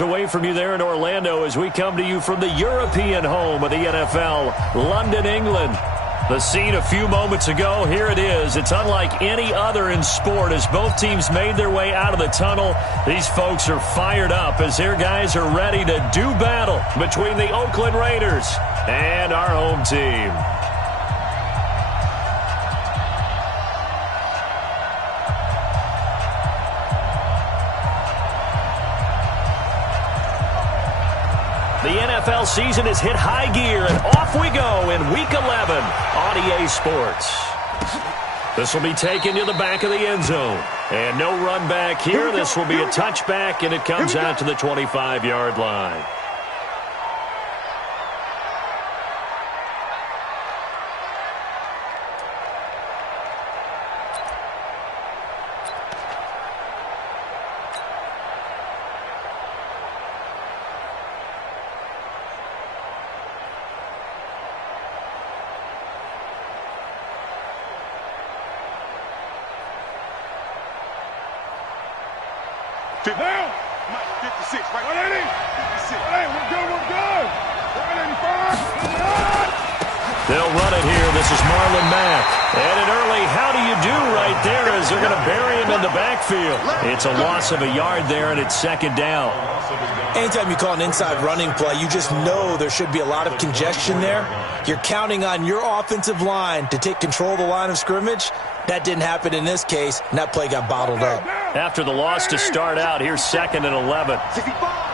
Away from you there in Orlando as we come to you from the European home of the NFL, London, England. The scene a few moments ago, here it is. It's unlike any other in sport as both teams made their way out of the tunnel. These folks are fired up as their guys are ready to do battle between the Oakland Raiders and our home team. The NFL season has hit high gear, and off we go in Week 11 on EA Sports. This will be taken to the back of the end zone. And no run back here. This will be a touchback, and it comes out to the 25-yard line. Now, 56, right? 180. 56. Hey, we're good. 185. They'll run it here. This is Marlon Mack. And an early how do you do right there as they're going to bury him in the backfield. It's a loss of a yard there, and it's second down. Anytime you call an inside running play, you just know there should be a lot of congestion there. You're counting on your offensive line to take control of the line of scrimmage. That didn't happen in this case, and that play got bottled up. After the loss to start out, here's 2nd and 11. 65.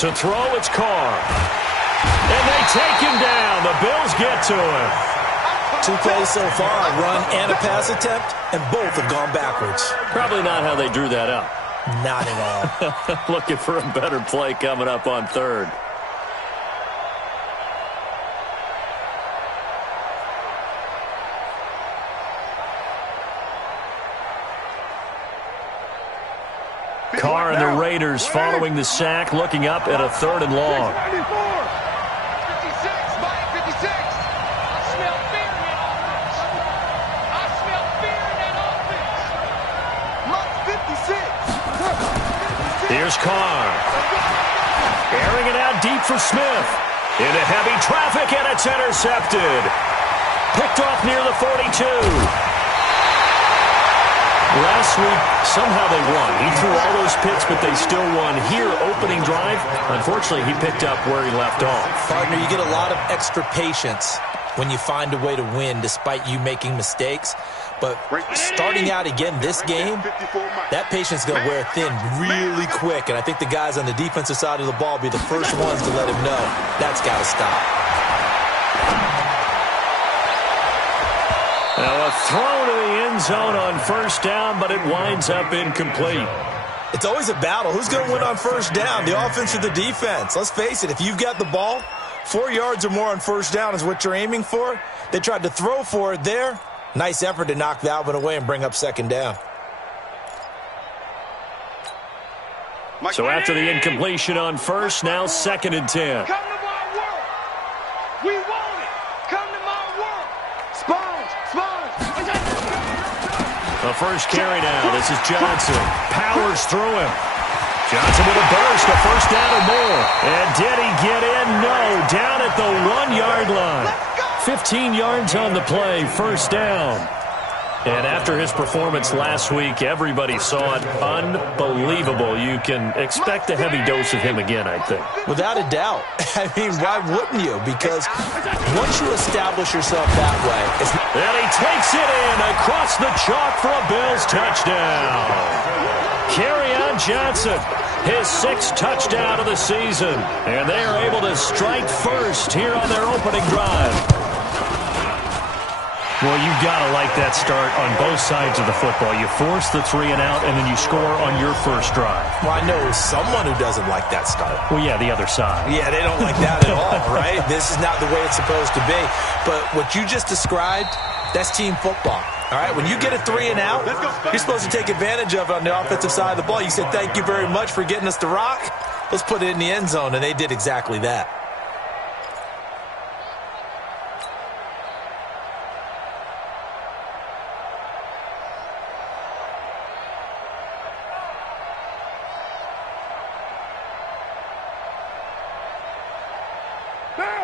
To throw, it's Carr. And they take him down. The Bills get to him. 2 plays so far, a run and a pass attempt, and both have gone backwards. Probably not how they drew that up. Not at all. Looking for a better play coming up on 3rd. Carr and the Raiders following the sack, looking up at a 3rd and long. 56, Mike, 56. I smell fear in that offense. I smell fear in that offense. Mike, 56. Here's Carr. Airing it out deep for Smith. Into heavy traffic, and it's intercepted. Picked off near the 42. Last week, somehow they won. He threw all those picks, but they still won. Here, opening drive, unfortunately, he picked up where he left off. Partner, you get a lot of extra patience when you find a way to win despite you making mistakes. But starting out again this game, that patience is going to wear thin really quick. And I think the guys on the defensive side of the ball will be the first ones to let him know that's got to stop. Now a throw to the end zone on 1st down, but it winds up incomplete. It's always a battle. Who's going to win on 1st down, the offense or the defense? Let's face it, if you've got the ball, 4 yards or more on 1st down is what you're aiming for. They tried to throw for it there. Nice effort to knock that one away and bring up 2nd down. So after the incompletion on 1st, now 2nd and 10. Come to my work. We want it. Come to my work. Sponge. The first carry now. This is Johnson. Powers through him. Johnson with a burst, a 1st down or more. And did he get in? No. Down at the 1-yard line. 15 yards on the play, 1st down. And after his performance last week, everybody saw it. Unbelievable. You can expect a heavy dose of him again, I think. Without a doubt. I mean, why wouldn't you? Because once you establish yourself that way, and he takes it in across the chalk for a Bills touchdown. Kerryon Johnson, his 6th touchdown of the season. And they are able to strike first here on their opening drive. Well, you've got to like that start on both sides of the football. You force the 3 and out, and then you score on your first drive. Well, I know someone who doesn't like that start. Well, yeah, the other side. Yeah, they don't like that at all, right? This is not the way it's supposed to be. But what you just described, that's team football. All right, when you get a 3 and out, you're supposed to take advantage of it on the offensive side of the ball. You said, thank you very much for getting us the rock. Let's put it in the end zone, and they did exactly that.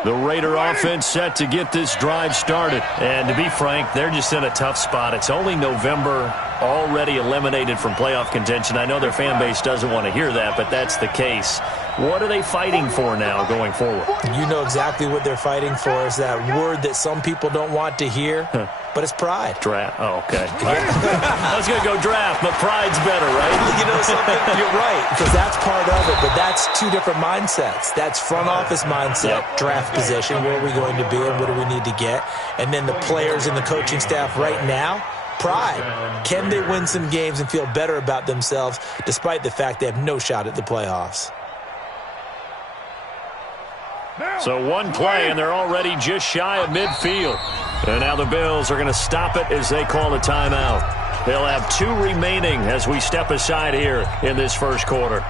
The Raider offense set to get this drive started. And to be frank, they're just in a tough spot. It's only November, already eliminated from playoff contention. I know their fan base doesn't want to hear that, but that's the case. What are they fighting for now going forward? You know exactly what they're fighting for. Is that word that some people don't want to hear, but it's pride. Draft. Oh, okay. I was going to go draft, but pride's better, right? You know something? You're right, because that's part of it, but that's two different mindsets. That's front office mindset, draft position, where are we going to be and what do we need to get? And then the players and the coaching staff right now, pride. Can they win some games and feel better about themselves despite the fact they have no shot at the playoffs? So one play, and they're already just shy of midfield. And now the Bills are going to stop it as they call a timeout. They'll have 2 remaining as we step aside here in this first quarter.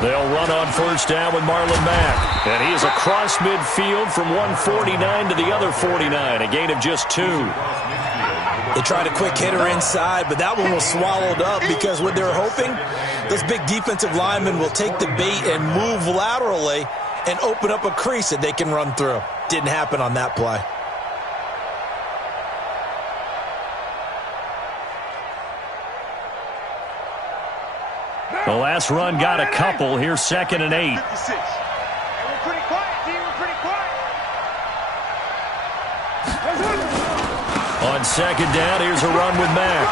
They'll run on first down with Marlon Mack. And he is across midfield from 149 to the other 49, a gain of just 2. They tried a quick hitter inside, but that one was swallowed up because what they're hoping, those big defensive linemen will take the bait and move laterally and open up a crease that they can run through. Didn't happen on that play. The last run got a couple. Here's 2nd and 8. We're pretty quiet, D. We're pretty quiet. On 2nd down, here's a run with Mack.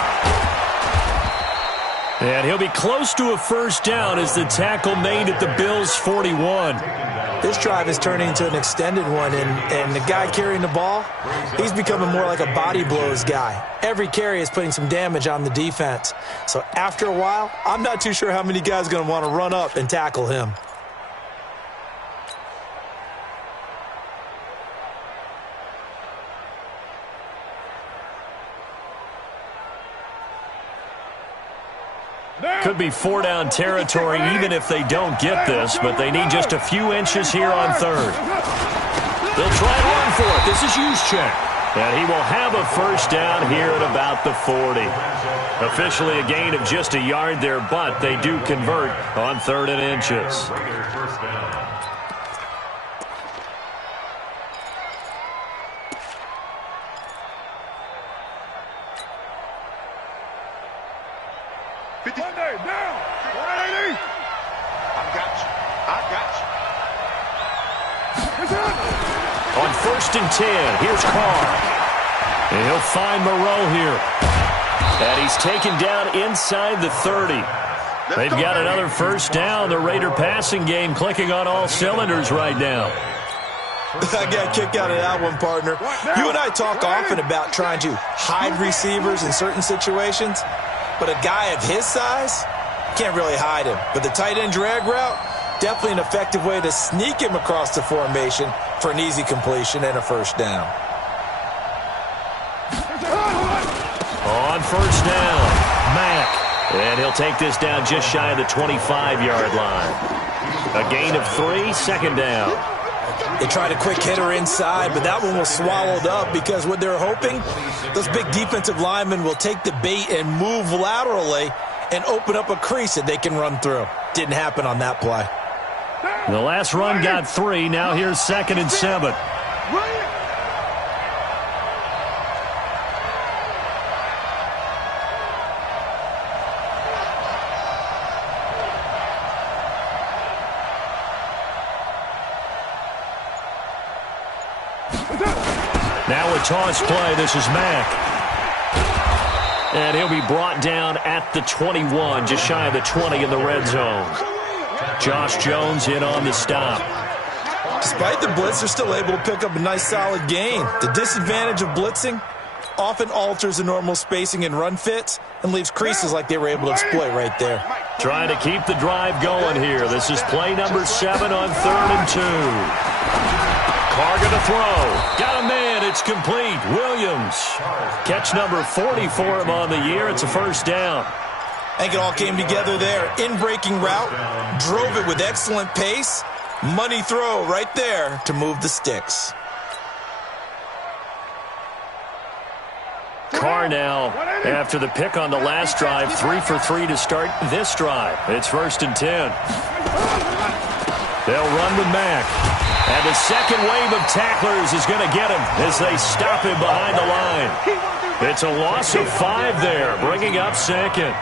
And he'll be close to a first down as the tackle made at the Bills' 41. This drive is turning into an extended one, and the guy carrying the ball, he's becoming more like a body blows guy. Every carry is putting some damage on the defense. So after a while, I'm not too sure how many guys are going to want to run up and tackle him. Could be 4-down territory even if they don't get this, but they need just a few inches here on 3rd. They'll try to run for it. This is Juszczyk. And he will have a first down here at about the 40. Officially a gain of just a yard there, but they do convert on 3rd and inches. On 1st and 10, here's Carr. And he'll find Moreau here. And he's taken down inside the 30. They've got another first down. The Raider passing game clicking on all cylinders right now. I got a kick out of that one, partner. You and I talk often about trying to hide receivers in certain situations, but a guy of his size can't really hide him. But the tight end drag route, definitely an effective way to sneak him across the formation for an easy completion and a first down. On first down, Mack. And he'll take this down just shy of the 25-yard line. A gain of 3, 2nd down. They tried a quick hitter inside, but that one was swallowed up because what they're hoping, those big defensive linemen will take the bait and move laterally and open up a crease that they can run through. Didn't happen on that play. The last run got 3. Now here's 2nd and 7. Now a toss play. This is Mack. And he'll be brought down at the 21, just shy of the 20 in the red zone. Josh Jones in on the stop. Despite the blitz, they're still able to pick up a nice solid gain. The disadvantage of blitzing often alters the normal spacing and run fits and leaves creases like they were able to exploit right there. Trying to keep the drive going here. This is play number 7 on 3rd and 2. Carr going to throw. Got a man. It's complete. Williams. Catch number 40 for him on the year. It's a first down. I think it all came together there. In-breaking route, drove it with excellent pace. Money throw right there to move the sticks. Carr now, after the pick on the last drive, 3 for 3 to start this drive. It's 1st and 10. They'll run with Mack. And the second wave of tacklers is going to get him as they stop him behind the line. It's a loss of 5 there, bringing up 2nd.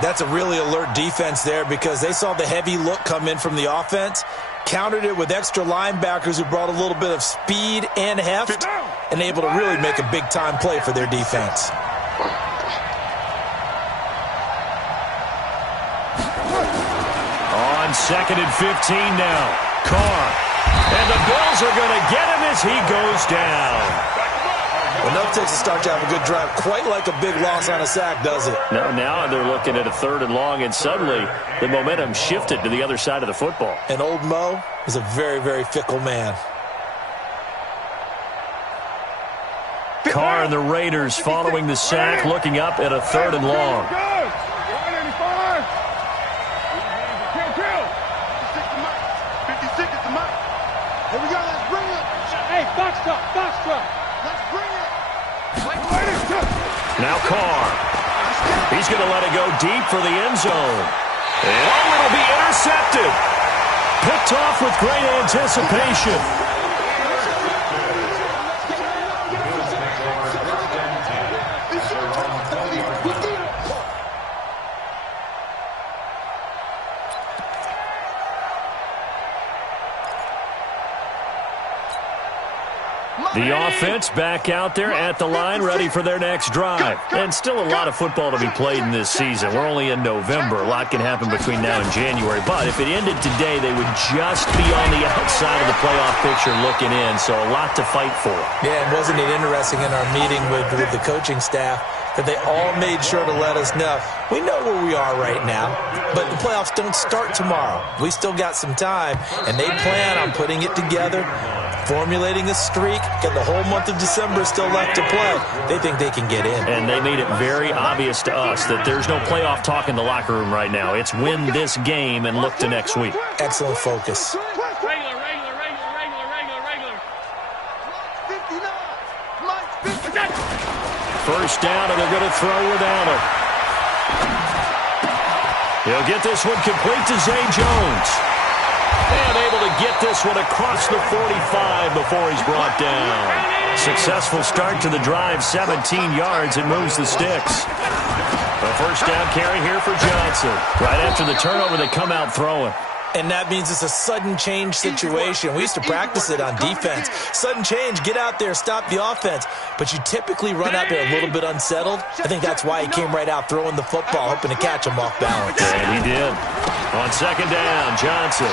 That's a really alert defense there because they saw the heavy look come in from the offense, countered it with extra linebackers who brought a little bit of speed and heft, and able to really make a big-time play for their defense. On 2nd and 15 now, Carr. And the Bills are going to get him as he goes down. Well, no takes a start to have a good drive, quite like a big loss on a sack, does it? No, now they're looking at a 3rd and long, and suddenly the momentum shifted to the other side of the football. And old Mo is a very, very fickle man. Carr and the Raiders following the sack, looking up at a 3rd and long. Here we go, let's bring it. Hey, box truck. Let's bring it. Now Carr. He's going to let it go deep for the end zone. And it'll be intercepted. Picked off with great anticipation. The offense back out there at the line, ready for their next drive. And still a lot of football to be played in this season. We're only in November. A lot can happen between now and January. But if it ended today, they would just be on the outside of the playoff picture looking in. So a lot to fight for. Yeah, and wasn't it interesting in our meeting with the coaching staff that they all made sure to let us know, we know where we are right now, but the playoffs don't start tomorrow. We still got some time, and they plan on putting it together, formulating a streak, got the whole month of December still left to play. They think they can get in. And they made it very obvious to us that there's no playoff talk in the locker room right now. It's win this game and look to next week. Excellent focus. Regular. 1st down, and they're going to throw without it. He'll get this one complete to Zay Jones. And able to get this one across the 45 before he's brought down. Successful start to the drive, 17 yards, and moves the sticks. A 1st down carry here for Johnson. Right after the turnover, they come out throwing. And that means it's a sudden change situation. We used to practice it on defense. Sudden change, get out there, stop the offense. But you typically run out there a little bit unsettled. I think that's why he came right out throwing the football, hoping to catch him off balance. And he did. On 2nd down, Johnson.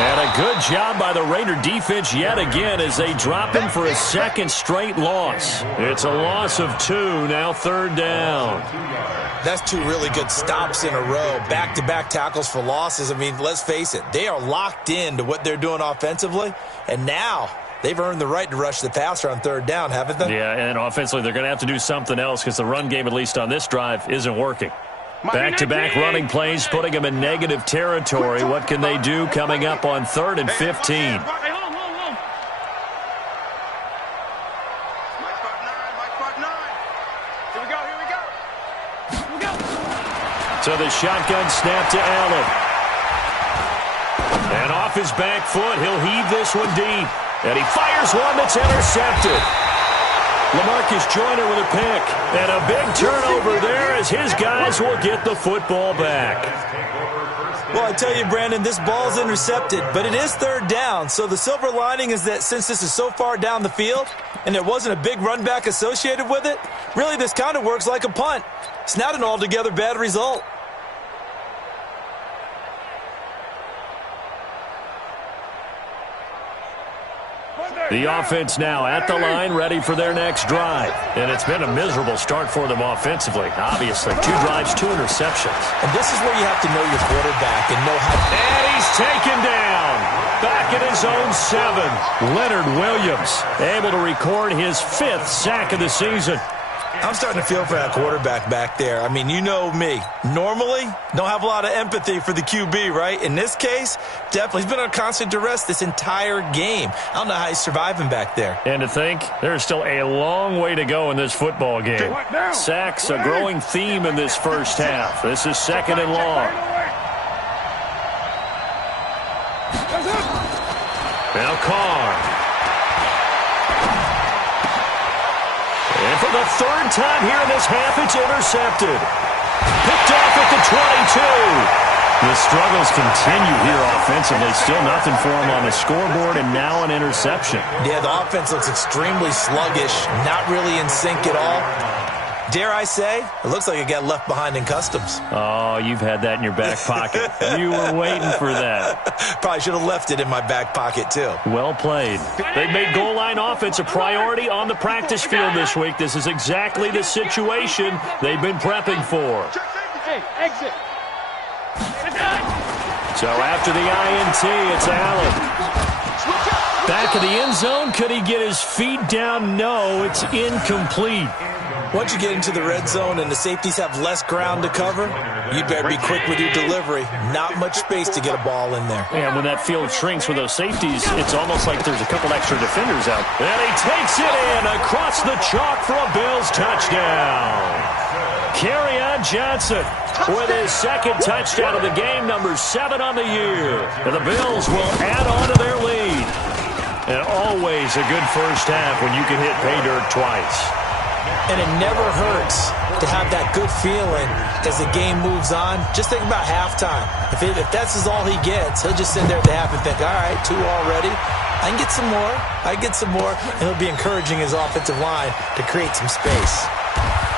And a good job by the Raider defense yet again as they drop him for a 2nd straight loss. It's a loss of 2, now 3rd down. That's 2 really good stops in a row. Back-to-back tackles for losses. I mean, let's face it, they are locked into what they're doing offensively, and now they've earned the right to rush the passer on 3rd down, haven't they? Yeah, and offensively, they're going to have to do something else because the run game, at least on this drive, isn't working. Back-to-back running plays, putting them in negative territory. What can they do coming up on 3rd and 15? So the shotgun snap to Allen. And off his back foot, he'll heave this one deep. And he fires one that's intercepted. LaMarcus Joyner with a pick. And a big turnover there as his guys will get the football back. Well, I tell you, Brandon, this ball's intercepted, but it is 3rd down. So the silver lining is that since this is so far down the field and there wasn't a big run back associated with it, really this kind of works like a punt. It's not an altogether bad result. The offense now at the line, ready for their next drive. And it's been a miserable start for them offensively. Obviously, 2 drives, 2 interceptions. And this is where you have to know your quarterback and know how. And he's taken down. Back at his own 7. Leonard Williams able to record his 5th sack of the season. I'm starting to feel for that quarterback back there. I mean, you know me. Normally, don't have a lot of empathy for the QB, right? In this case, definitely. He's been on constant duress this entire game. I don't know how he's surviving back there. And to think, there's still a long way to go in this football game. Sacks, a growing theme in this first half. This is 2nd and long. Now Carr. And for the 3rd time here in this half, it's intercepted. Picked off at the 22. The struggles continue here offensively. Still nothing for him on the scoreboard, and now an interception. Yeah, the offense looks extremely sluggish, not really in sync at all. Dare I say, it looks like it got left behind in customs. Oh, you've had that in your back pocket. You were waiting for that. Probably should have left it in my back pocket, too. Well played. They've made goal line offense a priority on the practice field this week. This is exactly the situation they've been prepping for. Hey, exit. So after the INT, it's Allen. Back of the end zone. Could he get his feet down? No, it's incomplete. Once you get into the red zone and the safeties have less ground to cover, you better be quick with your delivery. Not much space to get a ball in there. And when that field shrinks with those safeties, it's almost like there's a couple extra defenders out. And he takes it in across the chalk for a Bills touchdown. Kerryon Johnson with his 2nd touchdown of the game, number 7 on the year. And the Bills will add on to their lead. And always a good first half when you can hit pay dirt twice. And it never hurts to have that good feeling as the game moves on. Just think about halftime. If that's all he gets, he'll just sit there at the half and think, all right, 2 already. I can get some more. I can get some more. And he'll be encouraging his offensive line to create some space.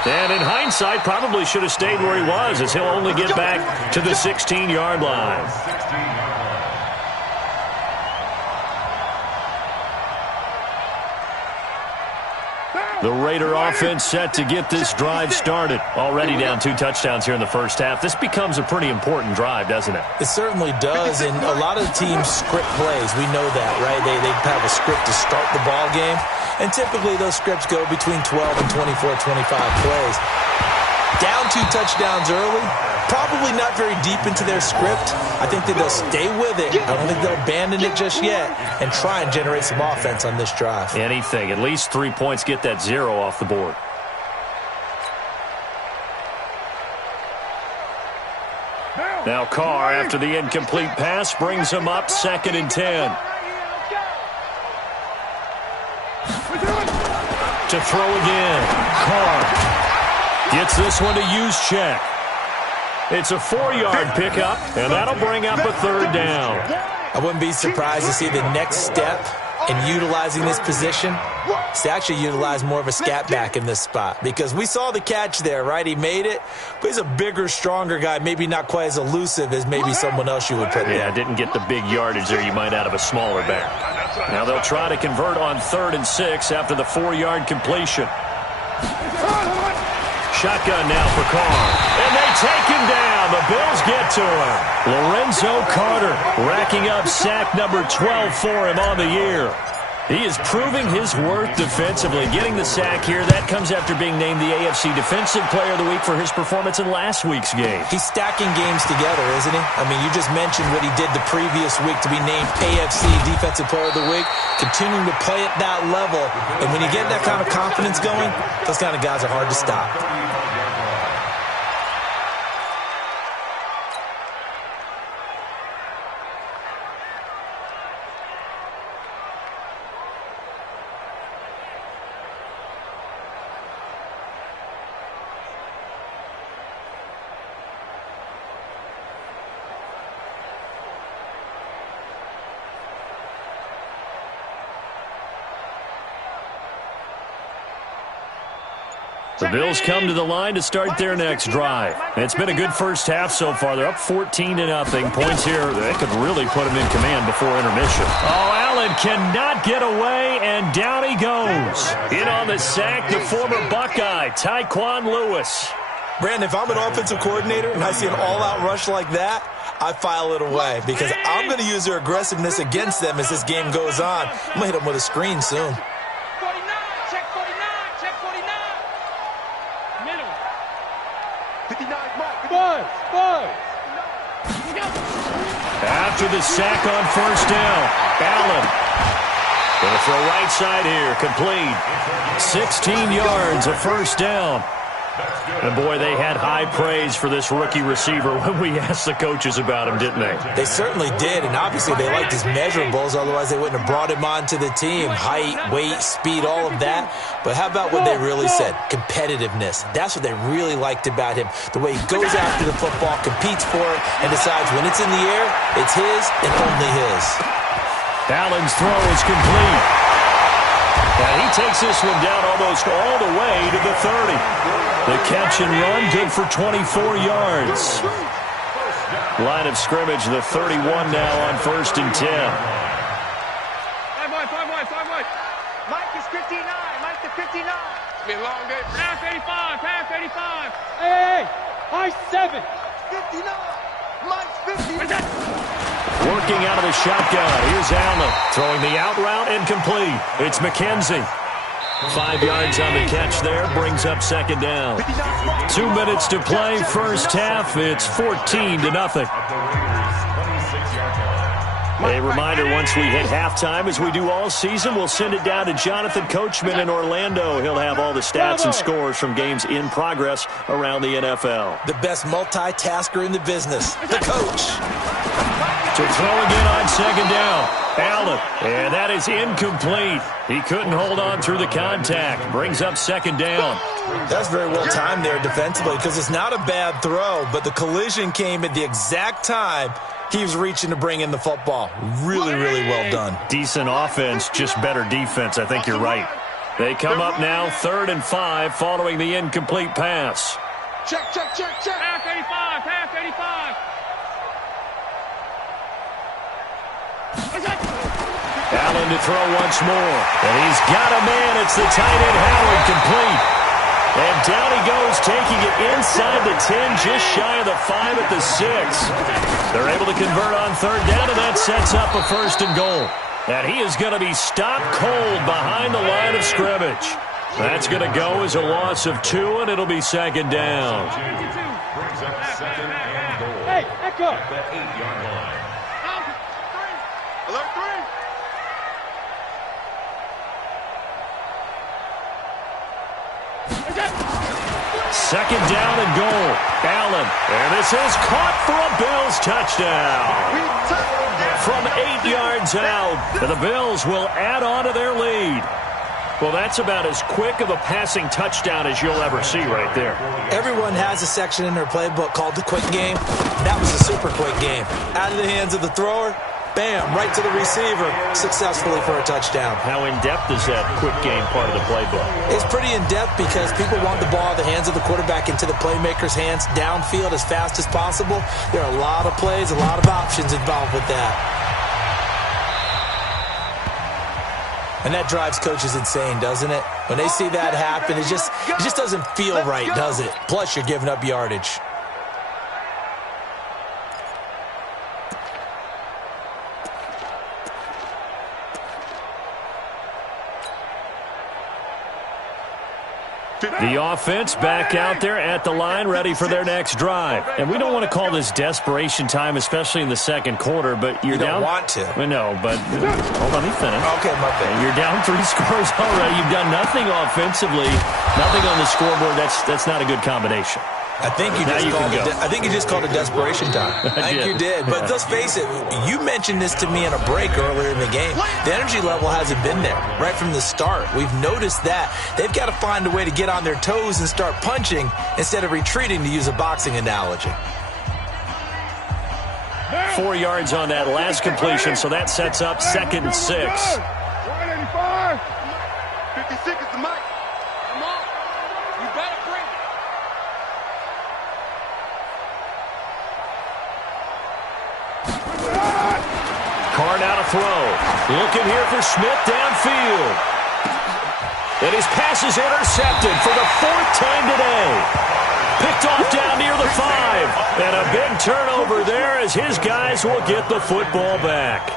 And in hindsight, probably should have stayed where he was, as he'll only get back to the 16-yard line. The Raider offense set to get this drive started. Already down 2 touchdowns here in the first half. This becomes a pretty important drive, doesn't it? It certainly does, and a lot of teams script plays. We know that, right? They have a script to start the ball game, and typically those scripts go between 12 and 24, 25 plays. Down 2 touchdowns early, probably not very deep into their script. I think that they'll stay with it. I don't think they'll abandon it just yet and try and generate some offense on this drive. Anything. At least 3 points, get that 0 off the board. Now Carr, after the incomplete pass, brings him up 2nd and 10. To throw again. Carr gets this one to Juszczyk. It's a 4-yard pickup, and that'll bring up a 3rd down. I wouldn't be surprised to see the next step in utilizing this position is to actually utilize more of a scat back in this spot, because we saw the catch there, right? He made it, but he's a bigger, stronger guy, maybe not quite as elusive as maybe someone else you would put there. Yeah, didn't get the big yardage there you might out of a smaller back. Now they'll try to convert on 3rd and 6 after the 4-yard completion. Shotgun now for Carr. And they take him down. The Bills get to him. Lorenzo Carter racking up sack number 12 for him on the year. He is proving his worth defensively. Getting the sack here, that comes after being named the AFC Defensive Player of the Week for his performance in last week's game. He's stacking games together, isn't he? I mean, you just mentioned what he did the previous week to be named AFC Defensive Player of the Week, continuing to play at that level. And when you get that kind of confidence going, those kind of guys are hard to stop. The Bills come to the line to start their next drive. It's been a good first half so far. They're up 14-0. Points here, they could really put them in command before intermission. Oh, Allen cannot get away, and down he goes. In on the sack, the former Buckeye, Tyquan Lewis. Brandon, if I'm an offensive coordinator and I see an all-out rush like that, I file it away because I'm going to use their aggressiveness against them as this game goes on. I'm going to hit them with a screen soon. 49, check 49, check 49. After the sack on first down, Allen. Going to throw right side here, complete. 16 yards, a first down. And, boy, they had high praise for this rookie receiver when we asked the coaches about him, didn't they? They certainly did, and obviously they liked his measurables. Otherwise, they wouldn't have brought him onto the team. Height, weight, speed, all of that. But how about what they really said? Competitiveness. That's what they really liked about him. The way he goes after the football, competes for it, and decides when it's in the air, it's his and only his. Allen's throw is complete. And he takes this one down almost all the way to the 30. The catch and run, good for 24 yards. Line of scrimmage, the 31 now on 1st and 10. 5 wide. Mike is 59. Mike to 59. It's been a long day. Pass 85. Pass 85. Hey. High 7. 59. Mike's 59. Working out of the shotgun. Here's Allen throwing the out route incomplete. It's McKenzie. 5 yards on the catch there. Brings up second down. 2 minutes to play. First half. It's 14-0. A reminder, once we hit halftime, as we do all season, we'll send it down to Jonathan Coachman in Orlando. He'll have all the stats and scores from games in progress around the NFL. The best multitasker in the business, the coach. To throw again on second down. Allen, and that is incomplete. He couldn't hold on through the contact. Brings up second down. That's very well timed there defensively because it's not a bad throw, but the collision came at the exact time he was reaching to bring in the football. Really, really well done. Decent offense, just better defense. I think you're right. They come up now 3rd and 5 following the incomplete pass. Check. Pass 85. Pass 85. Allen to throw once more. And he's got a man. It's the tight end, Howard, complete. And down he goes, taking it inside the 10, just shy of the 5 at the 6. They're able to convert on 3rd down, and that sets up a 1st and goal. And he is going to be stopped cold behind the line of scrimmage. That's going to go as a loss of 2, and it'll be second down. Hey, echo. That 8-yard line. Alert 3. Second down and goal. Allen. And this is caught for a Bills touchdown. From 8 yards out. And the Bills will add on to their lead. Well, that's about as quick of a passing touchdown as you'll ever see right there. Everyone has a section in their playbook called the quick game. That was a super quick game. Out of the hands of the thrower, bam, right to the receiver, successfully for a touchdown. How in-depth is that quick game part of the playbook? It's pretty in-depth because people want the ball out of the hands of the quarterback into the playmaker's hands downfield as fast as possible. There are a lot of plays, a lot of options involved with that. And that drives coaches insane, doesn't it? When they see that happen, it just doesn't feel right, does it? Plus, you're giving up yardage. The offense back out there at the line, ready for their next drive. And we don't want to call this desperation time, especially in the second quarter, but you're down. You don't want to. I know, but hold on, let me finish. Okay, my bad. You're down 3 scores already. You've done nothing offensively, nothing on the scoreboard. That's not a good combination. I think you just called it desperation time. I think you did. But let's face it, you mentioned this to me in a break earlier in the game. The energy level hasn't been there right from the start. We've noticed that. They've got to find a way to get on their toes and start punching instead of retreating, to use a boxing analogy. 4 yards on that last completion, so that sets up 2nd and 6. 185. 56 is the mic. Come on. You better bring it. Card out a throw. Looking here for Smith downfield. And his pass is intercepted for the 4th time today. Picked off down near the 5. And a big turnover there as his guys will get the football back.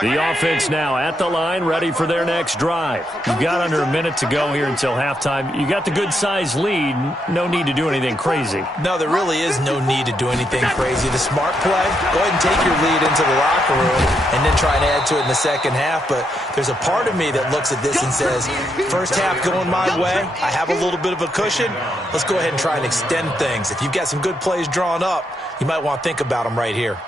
The offense now at the line, ready for their next drive. You've got under a minute to go here until halftime. You got the good-sized lead. No need to do anything crazy. No, there really is no need to do anything crazy. The smart play, go ahead and take your lead into the locker room and then try and add to it in the second half. But there's a part of me that looks at this and says, first half going my way, I have a little bit of a cushion. Let's go ahead and try and extend things. If you've got some good plays drawn up, you might want to think about them right here.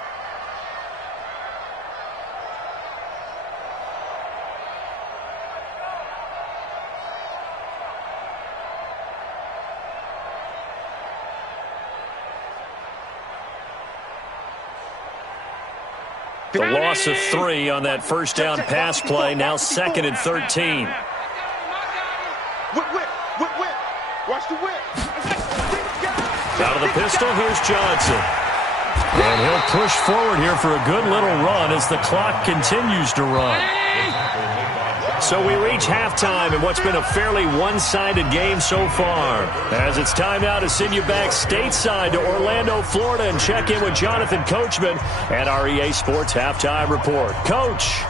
The loss of 3 on that first down pass play, now 2nd and 13. Watch the whip. Out of the pistol, here's Johnson. And he'll push forward here for a good little run as the clock continues to run. So we reach halftime in what's been a fairly one-sided game so far. As it's time now to send you back stateside to Orlando, Florida, and check in with Jonathan Coachman at our EA Sports Halftime Report. Coach.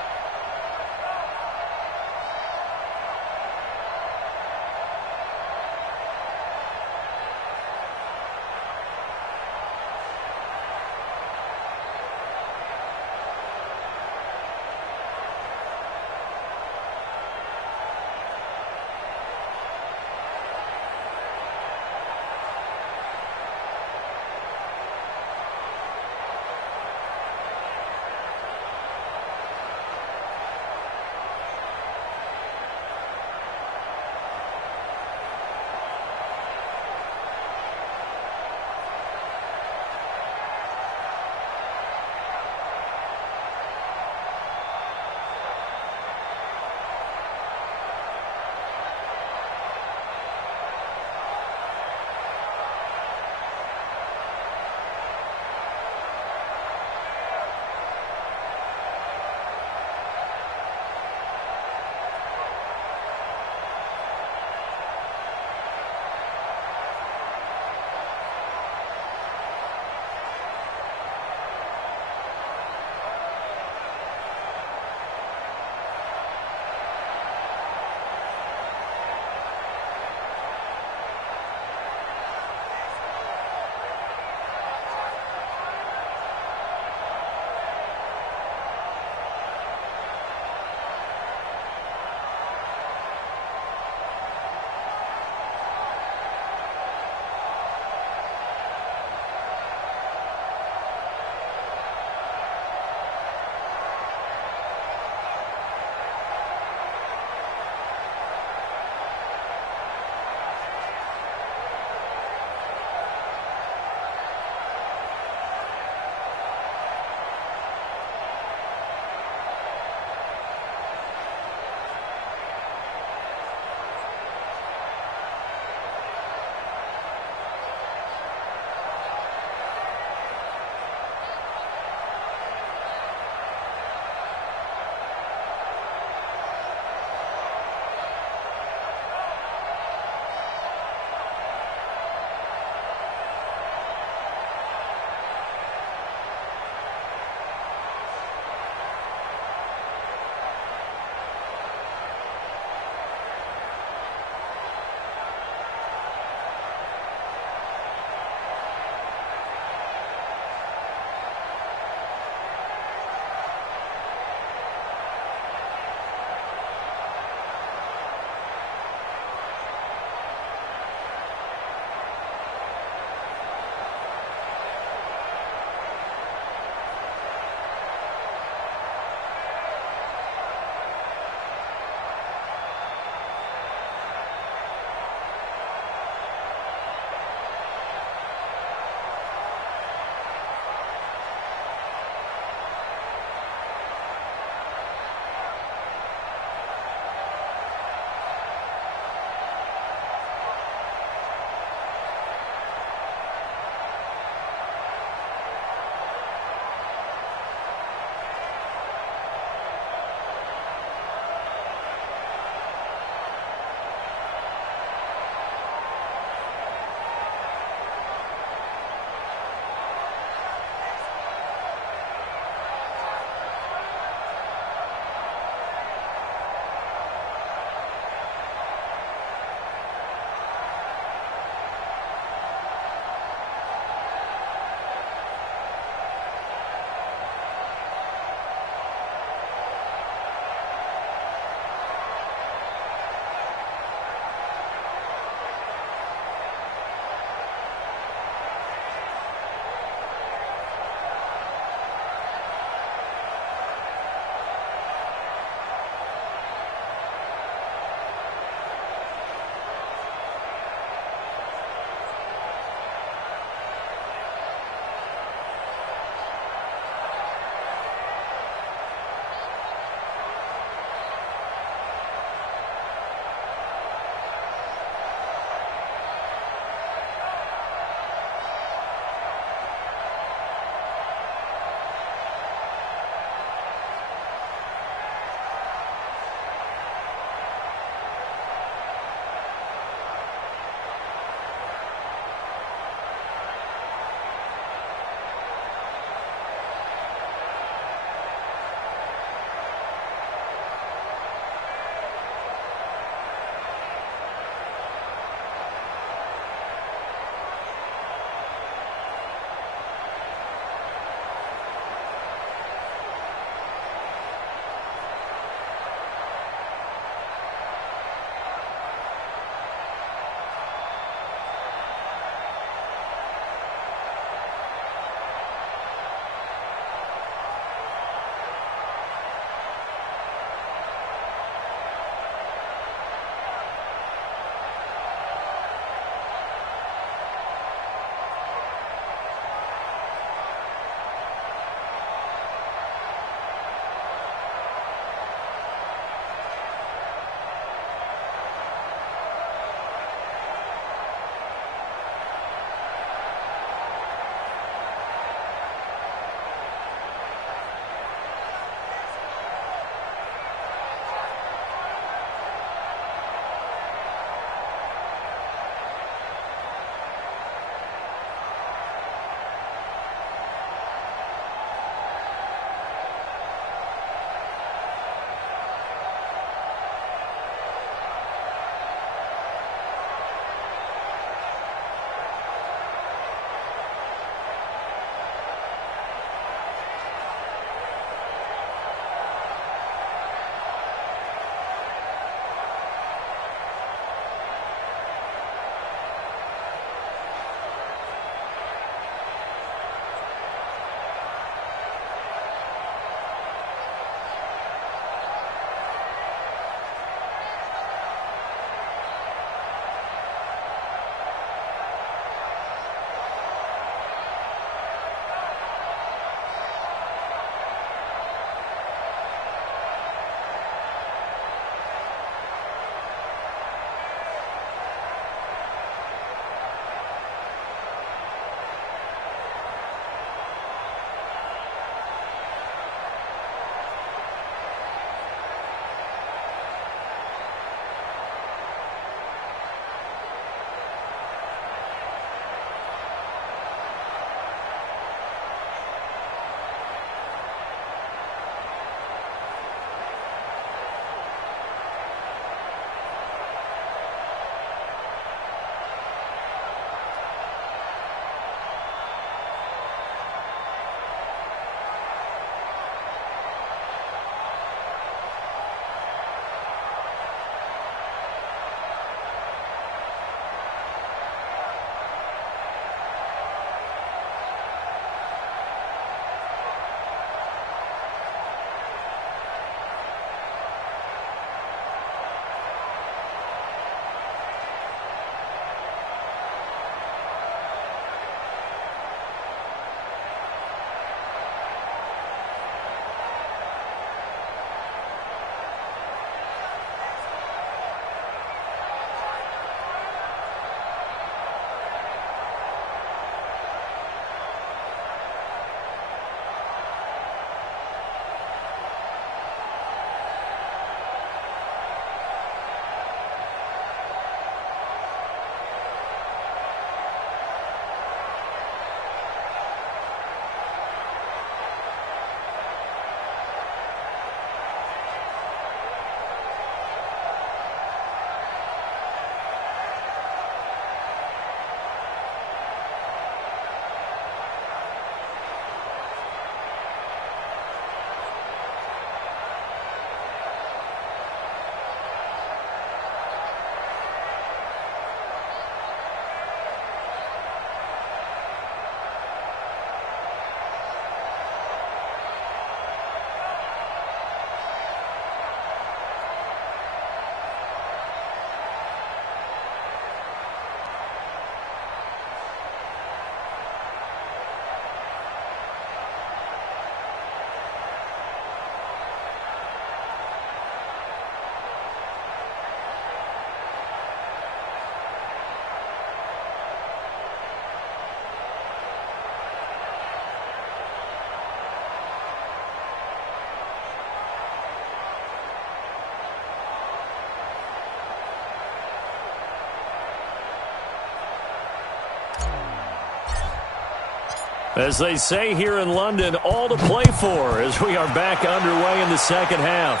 As they say here in London, all to play for as we are back underway in the second half.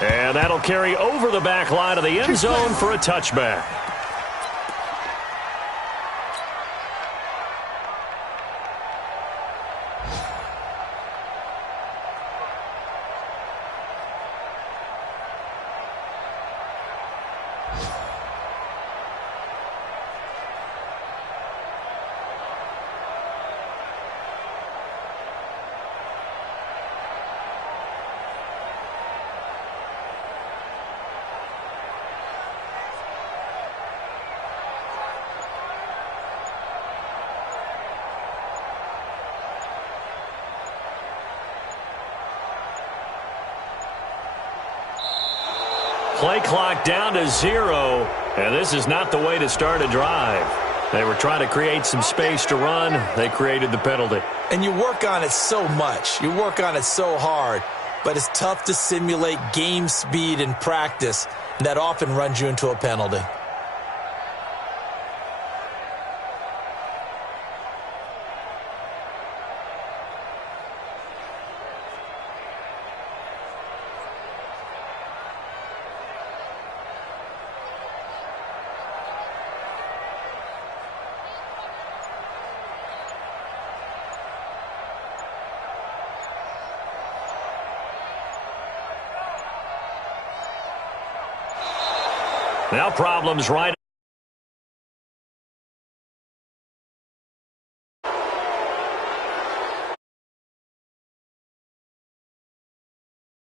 And that'll carry over the back line of the end zone for a touchback. Play clock down to 0, and this is not the way to start a drive. They were trying to create some space to run. They created the penalty. And you work on it so much. You work on it so hard. But it's tough to simulate game speed in practice. That often runs you into a penalty. Now problems right